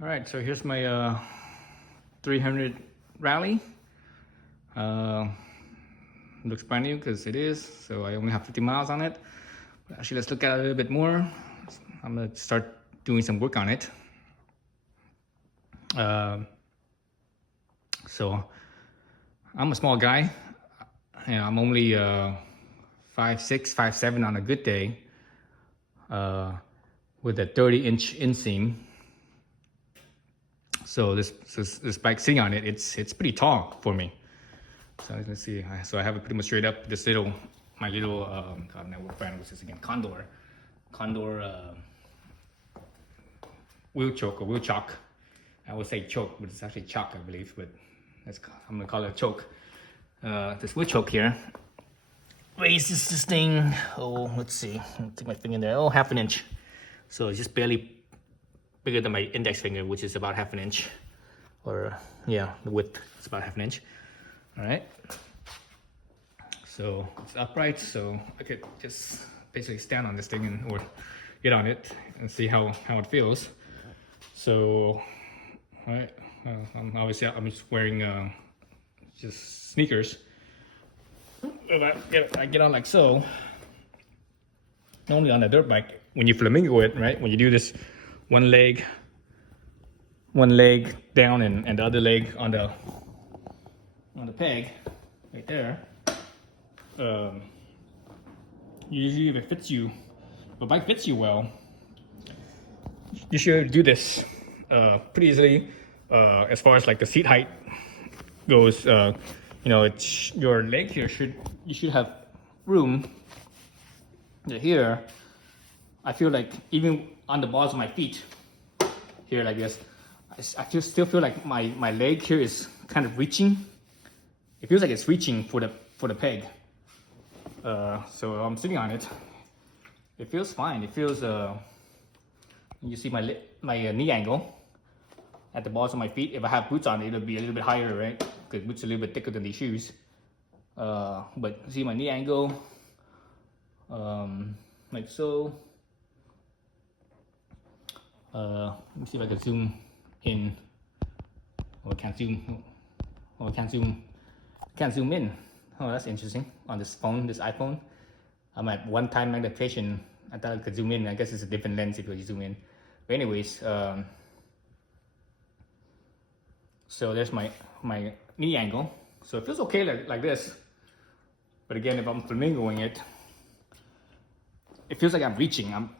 All right, so here's my 300 Rally. Looks brand new because it is, so I only have 50 miles on it. But actually, let's look at it a little bit more. I'm gonna start doing some work on it. So I'm a small guy, and I'm only 5'6", 5'7" on a good day, with a 30-inch inseam. So this bike sitting on it, it's pretty tall for me. So let's see. So I have it pretty much straight up. This my little God, now what brand was this again? Condor wheel choke or wheel chock. I would say choke, but it's actually chock, I believe. But I'm gonna call it a choke. This wheel choke here raises this thing. Oh, let's see. I'll take my finger in there. Oh, half an inch. So it's just barely bigger than my index finger, which is about half an inch. Or yeah, the width is about half an inch. All right. So it's upright, so I could just basically stand on this thing or get on it and see how it feels. So, all right. I'm just wearing just sneakers. I get on like so. Normally on a dirt bike, when you flamingo it, right? When you do this one leg down and the other leg on the peg right there. Usually if it fits you, if a bike fits you well, you should do this pretty easily. As far as like the seat height goes, it's your leg here you should have room. Here, I feel like even on the balls of my feet here like this, I still feel like my leg here is kind of reaching. It feels like it's reaching for the peg. So I'm sitting on it. It feels fine. It feels you see my knee angle at the balls of my feet. If I have boots on, it'll be a little bit higher, right? Because boots are a little bit thicker than these shoes. But see my knee angle, like so. Let me see if I can zoom in. Oh, I can't zoom. Oh, I can't zoom in. Oh, that's interesting. On this iPhone, I'm at 1x magnification. I thought I could zoom in. I guess it's a different lens if you zoom in. But anyways, so there's my knee angle. So it feels okay like this. But again, if I'm flamingoing it, it feels like I'm reaching. I'm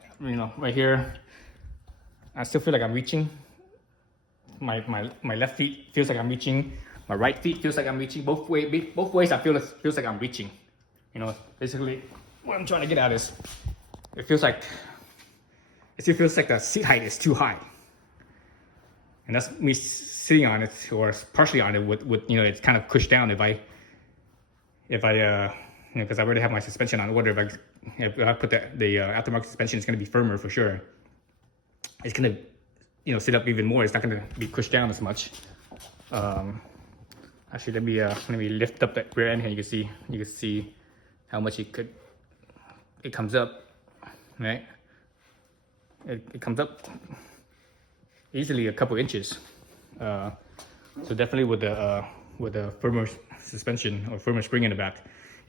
right here. I still feel like I'm reaching. My left feet feels like I'm reaching. My right feet feels like I'm reaching. Both ways I feels like I'm reaching. Basically what I'm trying to get at is it still feels like the seat height is too high. And that's me sitting on it or partially on it with it's kind of pushed down if I because I already have my suspension on. I wonder if I put the aftermarket suspension, it's going to be firmer for sure. It's going to sit up even more. It's not going to be pushed down as much. Actually, let me lift up that rear end here. You can see how much it comes up, right? It comes up easily a couple inches. So definitely with the firmer suspension or firmer spring in the back,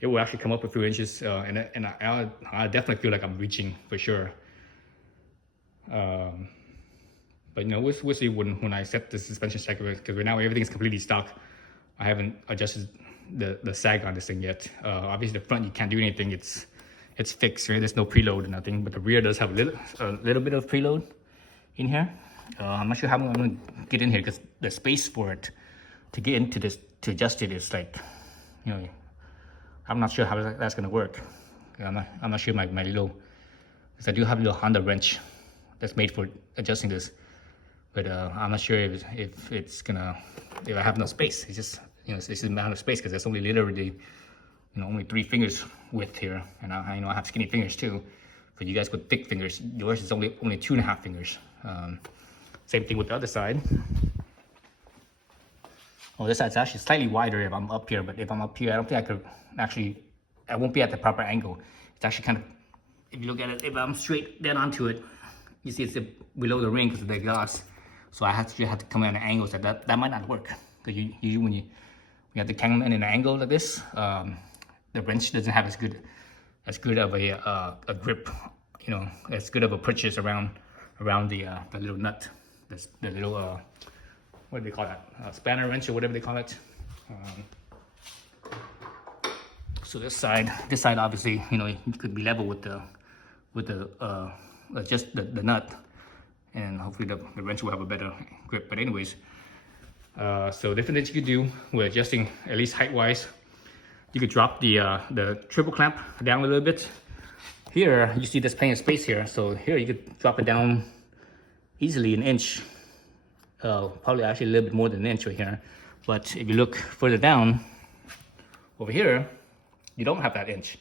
it will actually come up a few inches. And I definitely feel like I'm reaching for sure. But we'll see when I set the suspension checker, because right now everything is completely stock. I haven't adjusted the sag on this thing yet. Obviously the front you can't do anything. It's fixed, right? There's no preload or nothing. But the rear does have a little bit of preload in here. I'm not sure how I'm going to get in here because the space for it to get into this to adjust it is like, I'm not sure how that's going to work. I'm not sure my little, because I do have a little Honda wrench that's made for adjusting this. But I'm not sure if I have no space. It's just it's just a matter of space because there's only literally only 3 fingers width here, and I have skinny fingers too. For you guys with thick fingers, yours is only 2.5 fingers. Same thing with the other side. Oh, this side's actually slightly wider if I'm up here, but if I'm up here, I don't think I could actually. I won't be at the proper angle. It's actually kind of, if you look at it, if I'm straight down onto it, you see it's below the ring because of the exhaust. So I have to come in at angles that might not work, because when you have to come in an angle like this, the wrench doesn't have as good of a grip, you know, as good of a purchase around the little nut, the little what do they call that, spanner wrench or whatever they call it. So this side obviously, you know, it could be level with the just the nut, and hopefully the wrench will have a better grip. But anyways, so different things you could do with adjusting, at least height wise. You could drop the triple clamp down a little bit. Here you see there's plenty of space here, so here you could drop it down easily an inch, probably actually a little bit more than an inch right here. But if you look further down over here, you don't have that inch.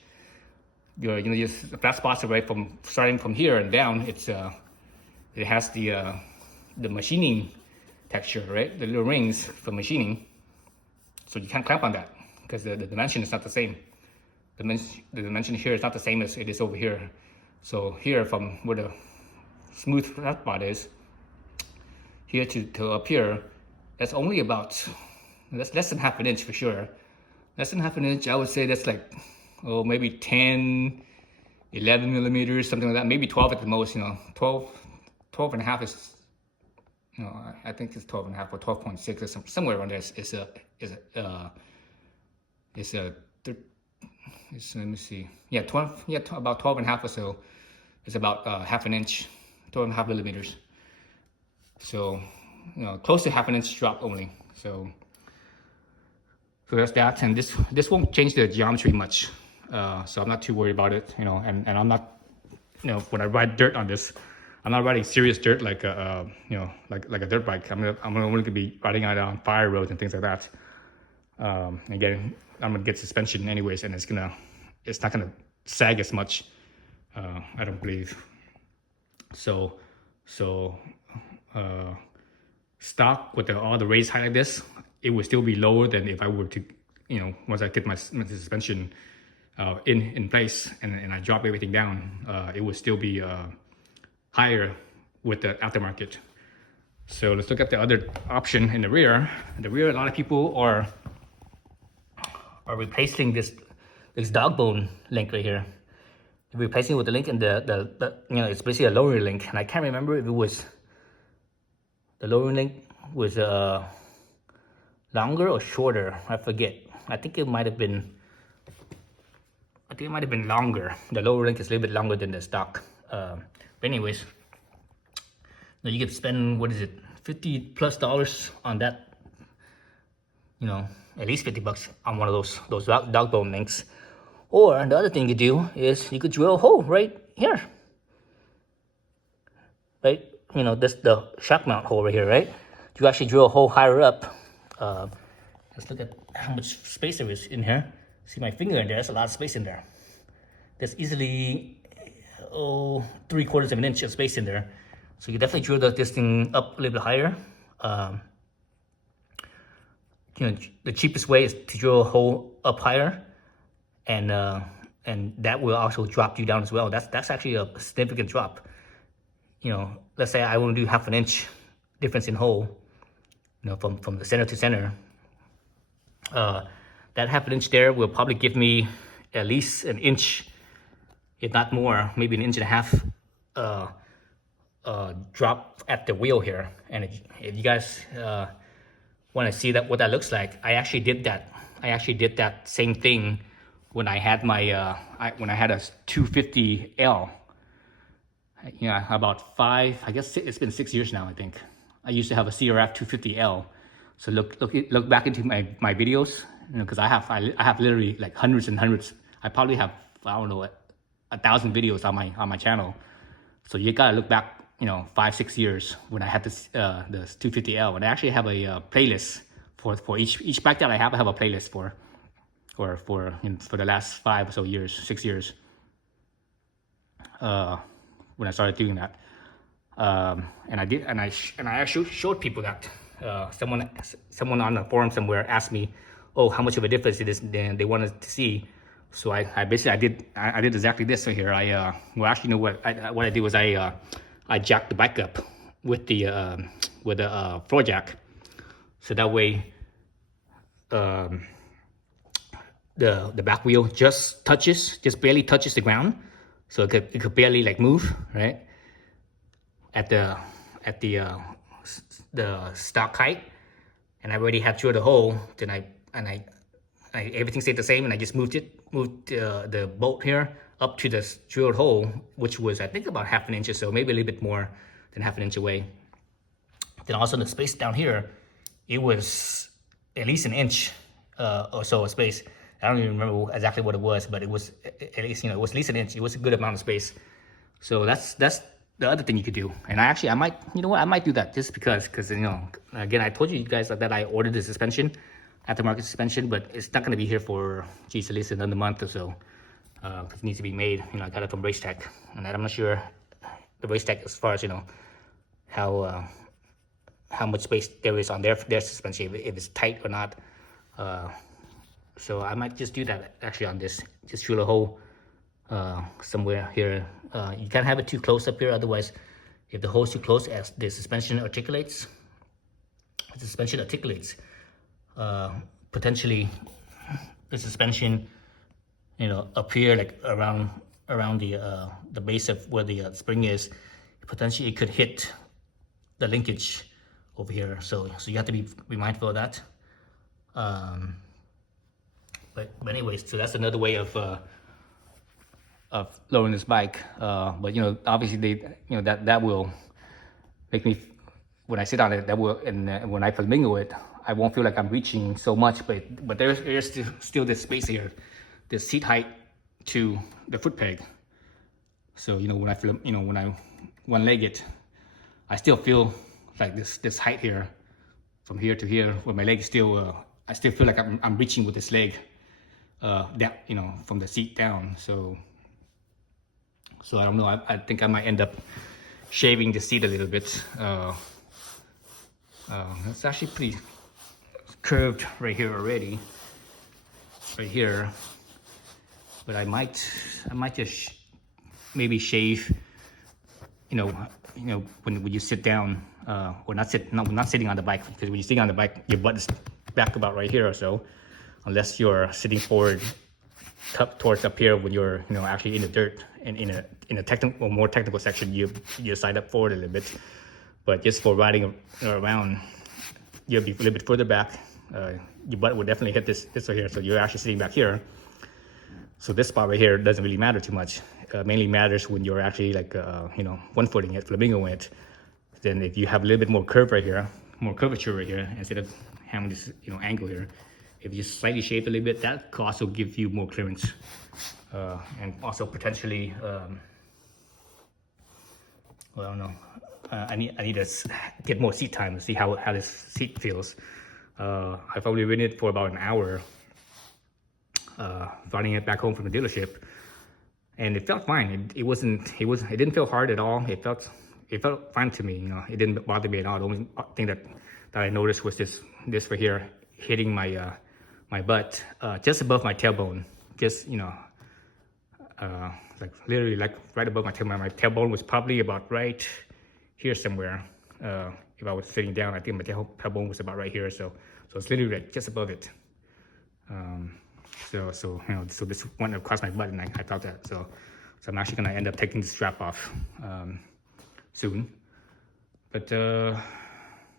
You know, your flat spots are right from starting from here and down. It has the machining texture, right? The little rings for machining. So you can't clamp on that because the dimension is not the same. The dimension here is not the same as it is over here. So here, from where the smooth flat spot is, here to up here, that's only about, that's less than half an inch for sure. Less than half an inch, I would say that's like, oh, maybe 10, 11 millimeters, something like that. Maybe 12 at the most, you know. 12 and a half is, you know, I think it's 12 and a half or 12.6 or somewhere around there. Let me see. Yeah, about 12 and a half or so. It's about half an inch, 12 and a half millimeters. So, you know, close to half an inch drop only. So that's that, and this won't change the geometry much. So I'm not too worried about it, you know, and I'm not, you know, when I ride dirt on this, I'm not riding serious dirt like a, you know, like a dirt bike. I'm only gonna be riding it on fire roads and things like that. Again, I'm gonna get suspension anyways, and it's not gonna sag as much. I don't believe. So stock with all the raised height like this, it would still be lower than if I were to, you know, once I get my suspension in place and I drop everything down, it would still be higher with the aftermarket. So let's look at the other option in the rear. In the rear, a lot of people are replacing this dog bone link right here. They're replacing it with the link, and the you know, it's basically a lowering link. And I can't remember if it was the lowering link was longer or shorter. I forget. I think it might have been longer. The lower link is a little bit longer than the stock. But anyways, now you could spend, what is it, $50+ on that. You know, at least $50 on one of those dog bone links. Or the other thing you do is you could drill a hole right here. Right? You know, this the shock mount hole right here, right? You actually drill a hole higher up. Let's look at how much space there is in here. See my finger in there, there's a lot of space in there. There's easily, 3/4 of an inch of space in there. So you definitely drill this thing up a little bit higher. You know, the cheapest way is to drill a hole up higher, and that will also drop you down as well. That's actually a significant drop. You know, let's say I want to do half an inch difference in hole, you know, from the center to center. That half an inch there will probably give me at least an inch, if not more, maybe an inch and a half drop at the wheel here. And if you guys want to see what that looks like, I actually did that. I actually did that same thing when I had my when I had a 250L. You know, about I guess it's been 6 years now, I think. I used to have a CRF300L. So look back into my videos, you know, because I have literally like hundreds and hundreds. I probably have, I don't know, 1,000 videos on my channel. So you gotta look back, you know, 5-6 years when I had this 250L, and I actually have a playlist for each bike that I have a playlist for the last 5 or so years, 6 years. When I started doing that, and I actually showed people that. Someone on the forum somewhere asked me, "Oh, how much of a difference it is?" And they wanted to see. So I basically did exactly this right here. Well, actually, you know what I did was I jacked the bike up with the floor jack, so that way the back wheel just barely touches the ground, so it could barely like move, right, at the the stock height. And I already had drilled a hole. Then I everything stayed the same, and I just moved the bolt here up to the drilled hole, which was I think about half an inch or so, maybe a little bit more than half an inch away. Then also the space down here, it was at least an inch or so of space. I don't even remember exactly what it was, but it was at least, it was at least an inch. It was a good amount of space. So that's the other thing you could do. And I might, I might do that just because, again, I told you guys that I ordered the suspension, aftermarket suspension, but it's not going to be here for, at least another month or so, because it needs to be made. I got it from Racetech, and I'm not sure the Racetech as far as, how much space there is on their suspension, if it's tight or not. So I might just do that actually on this, just drill a hole somewhere here. You can't have it too close up here, otherwise if the hole's too close, as the suspension articulates, potentially the suspension, up here, like around the base of where the spring is, potentially it could hit the linkage over here. So you have to be mindful of that. But anyways, so that's another way of lowering this bike. But obviously that will make me, when I sit on it, that will, and when I flamingo it, I won't feel like I'm reaching so much. But there's still this space here, this seat height to the foot peg. So when I one leg it, I still feel like this height here, from here to here, where my leg is still, I still feel like I'm reaching with this leg, that from the seat down. So I don't know. I think I might end up shaving the seat a little bit. It's actually pretty curved right here already, right here. But I might just maybe shave. When you sit down, or not sitting on the bike, because when you're sitting on the bike, your butt is back about right here or so, unless you're sitting forward, towards up here when you're actually in the dirt, and in a technical or more technical section, you side up forward a little bit. But just for riding around, you'll be a little bit further back. Your butt will definitely hit this right here, so you're actually sitting back here. So this spot right here doesn't really matter too much. Mainly matters when you're actually like one-footing it, flamingoing it. Then if you have a little bit more curve right here, more curvature right here, instead of having this angle here, if you slightly shave a little bit, that could also give you more clearance, and also potentially, well, I don't know. I need to get more seat time to see how this seat feels. I've probably ridden it for about an hour, riding it back home from the dealership, and it felt fine. It didn't feel hard at all. It felt fine to me. It didn't bother me at all. The only thing that I noticed was this right here hitting my my butt, just above my tailbone. Just like literally like right above my tailbone. My tailbone was probably about right here somewhere. If I was sitting down, I think my tailbone was about right here. So it's literally like just above it. So this went across my butt, and I felt that. So I'm actually gonna end up taking the strap off soon. But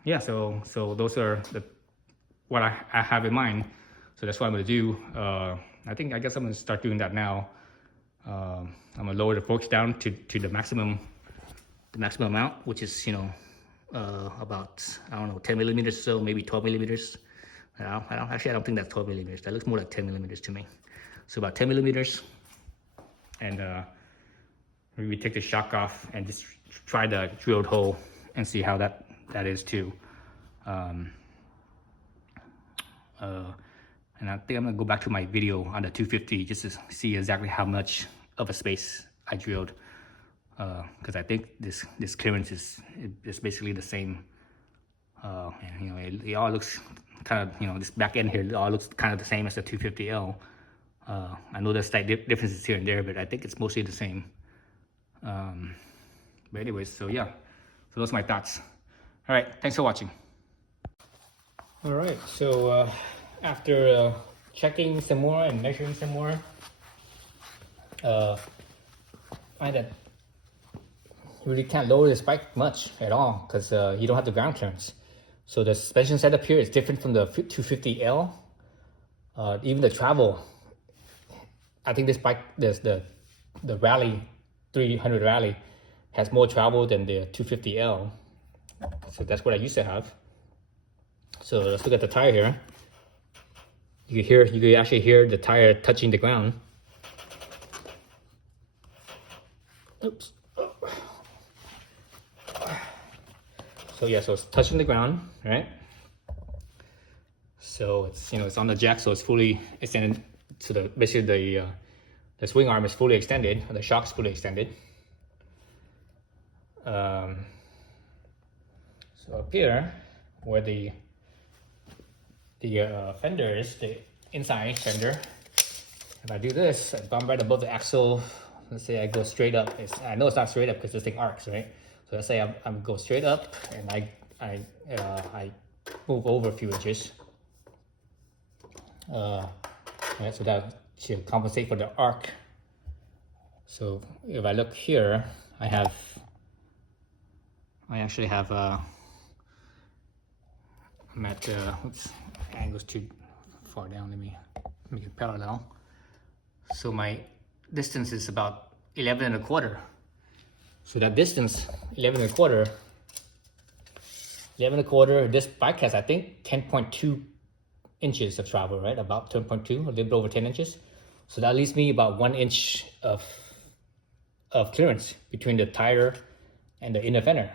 yeah, so those are what I have in mind. So that's what I'm gonna do. I guess I'm gonna start doing that now. I'm gonna lower the forks down to the maximum amount, which is about, I don't know, 10 millimeters or so, maybe 12 millimeters. I don't think that's 12 millimeters. That looks more like 10 millimeters to me. So about 10 millimeters, and maybe take the shock off and just try the drilled hole and see how that is too. And I think I'm gonna go back to my video on the 250 just to see exactly how much of a space I drilled, because I think this clearance is basically the same. And, it all looks kind of, this back end here, it all looks kind of the same as the 250L. I know there's slight differences here and there, but I think it's mostly the same. But anyways, so yeah, So those are my thoughts. All right, thanks for watching. All right, so after checking some more and measuring some more, I find that you really can't lower this bike much at all because you don't have the ground clearance. So the suspension setup here is different from the 250L. Even the travel, I think this bike, the Rally 300 Rally has more travel than the 250L. So that's what I used to have. So let's look at the tire here. You can actually hear the tire touching the ground. Oops. So yeah, so it's touching the ground, right? So it's, it's on the jack, so it's fully extended. So basically the swing arm is fully extended, or the shock is fully extended. So up here, where the fender is, the inside fender, if I do this, if I'm right above the axle, let's say I go straight up. I know it's not straight up because this thing arcs, right? So let's say I'm go straight up and I move over a few inches. Right, so that should compensate for the arc. So if I look here, I actually have I'm at oops, angle's too far down. Let me make it parallel. So my distance is about 11.25. So that distance, 11.25, this bike has, I think, 10.2 inches of travel, right? About 10.2, a little bit over 10 inches. So that leaves me about 1 inch of clearance between the tire and the inner fender.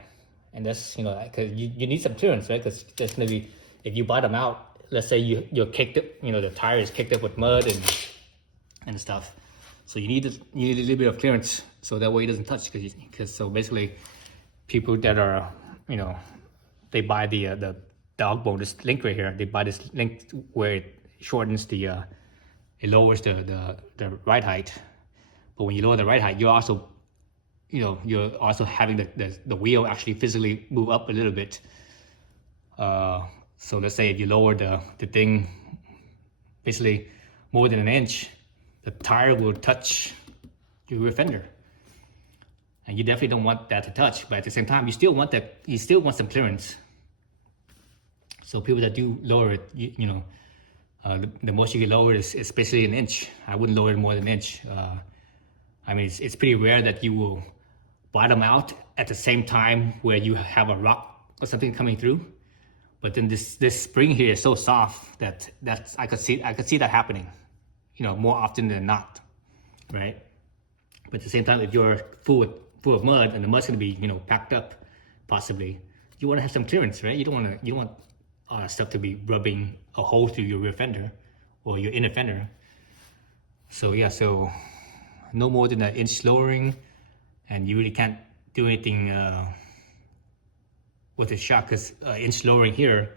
And that's, because you need some clearance, right? Because there's gonna be, if you bottom out, let's say you're kicked up, the tire is kicked up with mud and stuff. So you need a little bit of clearance, so that way it doesn't touch. Because so basically, people that are, they buy the dog bone, this link right here. They buy this link where it shortens it lowers the ride height. But when you lower the ride height, you're also, you're also having the wheel actually physically move up a little bit. So let's say if you lower the thing basically more than an inch, the tire will touch your rear fender, and you definitely don't want that to touch. But at the same time, you still want some clearance. So people that do lower it, the most you can lower it is basically an inch. I wouldn't lower it more than an inch. I mean, it's pretty rare that you will bottom out at the same time where you have a rock or something coming through. But then this spring here is so soft that I could see that happening, more often than not, right? But at the same time, if you're full of mud and the mud's gonna be, packed up, possibly, you want to have some clearance, right? You don't want stuff to be rubbing a hole through your rear fender or your inner fender. So yeah, so no more than an inch lowering, and you really can't do anything with the shock, because inch lowering here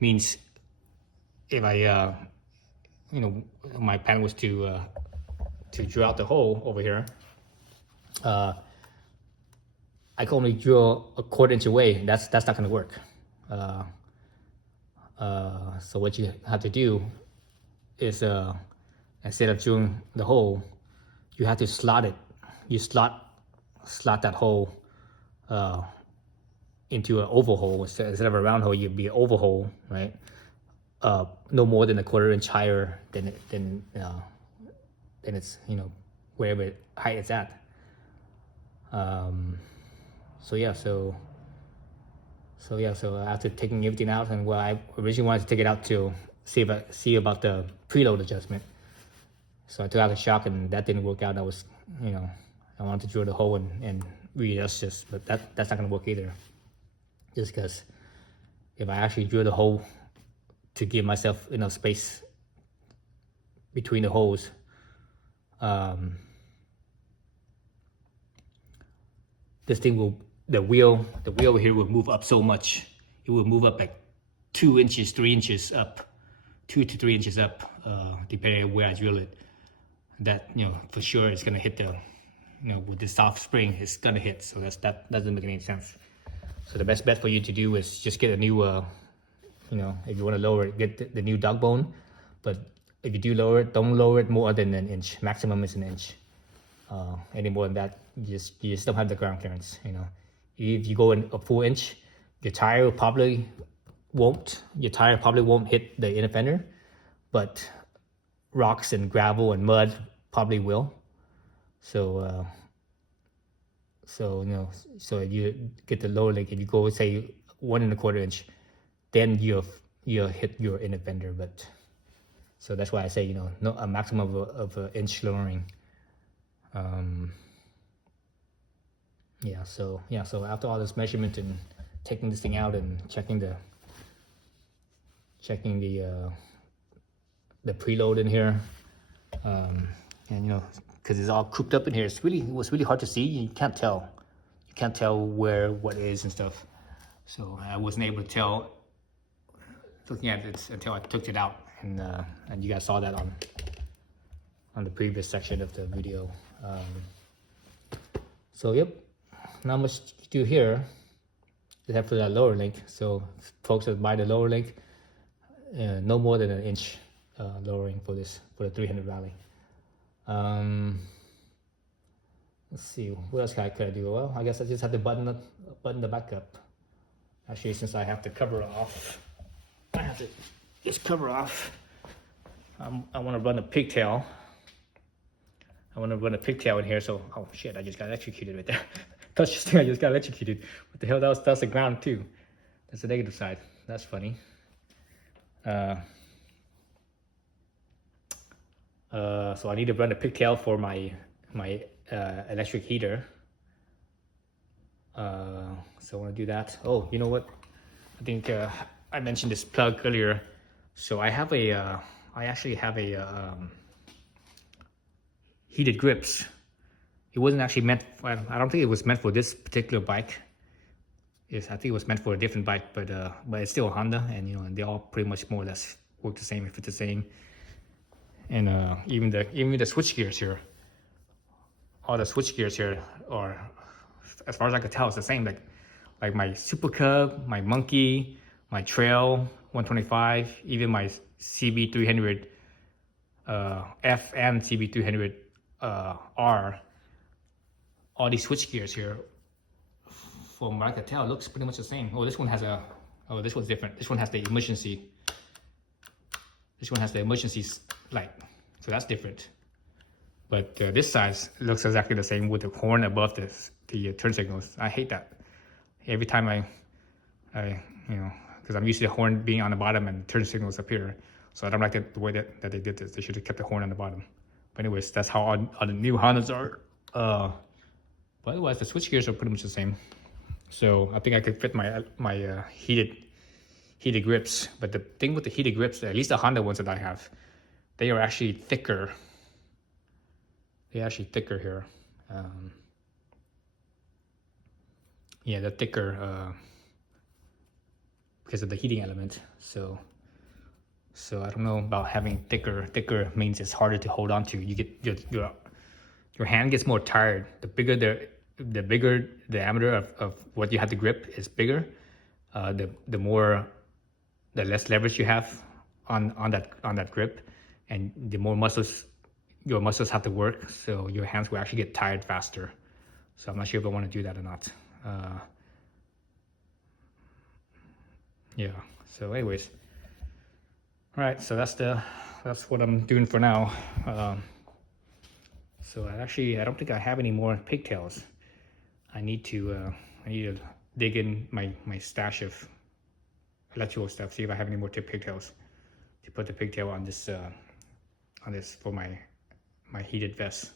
means if I, my plan was to drill out the hole over here. I can only drill a 1/4 inch away. That's not going to work. So what you have to do is instead of drilling the hole, you have to slot it. You slot that hole into an oval hole. Instead of a round hole, you'd be an oval hole, right? No more than a 1/4 inch higher than it's, wherever height it's at. So after taking everything out, and I originally wanted to take it out to see about the preload adjustment. So I took out the shock, and that didn't work out. I was, I wanted to drill the hole and readjust this, but that's not gonna work either. Just because if I actually drill the hole to give myself enough space between the holes, this thing the wheel here will move up so much. It will move up like 2 inches, 3 inches up, 2 to 3 inches up, depending on where I drill it. That, for sure it's gonna hit with the soft spring, it's gonna hit. So that doesn't make any sense. So the best bet for you to do is just get a new, if you want to lower it, get the new dog bone. But if you do lower it, don't lower it more than an inch. Maximum is an inch. Any more than that, you just don't have the ground clearance. If you go in a full inch, your tire probably won't hit the inner fender, but rocks and gravel and mud probably will. So if you get the lower link, if you go say 1 1/4 inch, then you'll hit your inner fender. But so that's why I say no, a maximum of an inch lowering. So after all this measurement and taking this thing out and checking the preload in here, and because it's all cooped up in here, it was really hard to see. You can't tell where what is and stuff. So I wasn't able to tell looking at it until I took it out, and you guys saw that on the previous section of the video. So yep, not much to do here except for that lower link. So folks that buy the lower link, no more than an inch lowering for the 300 Rally. Let's see, what else could I do? Well, I guess I just have to button the back up. Actually, since I have to cover off, I have to just cover off. I want to run a pigtail. I want to run a pigtail in here. So, oh shit, I just got electrocuted right there. Touch this thing, I just got electrocuted. What the hell? That's the ground too. That's the negative side. That's funny. So I need to run a pigtail for my electric heater. So I want to do that. Oh, you know what? I think I mentioned this plug earlier. So I actually have a heated grips. It wasn't actually meant. I don't think it was meant for this particular bike. I think it was meant for a different bike, but it's still a Honda, and and they all pretty much more or less work the same, fit the same. And even the switch gears here, all the switch gears here are, as far as I could tell, it's the same. Like my Super Cub, my Monkey, my Trail 125, even my CB300 F and CB300 R. All these switch gears here, from what I could tell, looks pretty much the same. Oh, this one has this one's different. This one has the emergency. This one has the emergency light, so that's different. But this size looks exactly the same with the horn above the turn signals. I hate that. Every time I because I'm used to the horn being on the bottom and turn signals up here, so I don't like the way that they did this. They should have kept the horn on the bottom. But anyways, that's how all the new Hondas are. But otherwise, the switch gears are pretty much the same. So I think I could fit my heated grips. But the thing with the heated grips, at least the Honda ones that I have, they are actually thicker. They're actually thicker here. Yeah, they're thicker because of the heating element. So I don't know about having thicker. Thicker means it's harder to hold on to. You get your hand gets more tired. The bigger the diameter of what you have to grip is bigger, the less leverage you have on that grip, and the more your muscles have to work, so your hands will actually get tired faster. So I'm not sure if I want to do that or not. Yeah. So anyways, all right. So that's what I'm doing for now. So I don't think I have any more pigtails. I need to dig in my stash of electrical stuff, see if I have any more pigtails to put the pigtail on this for my heated vest.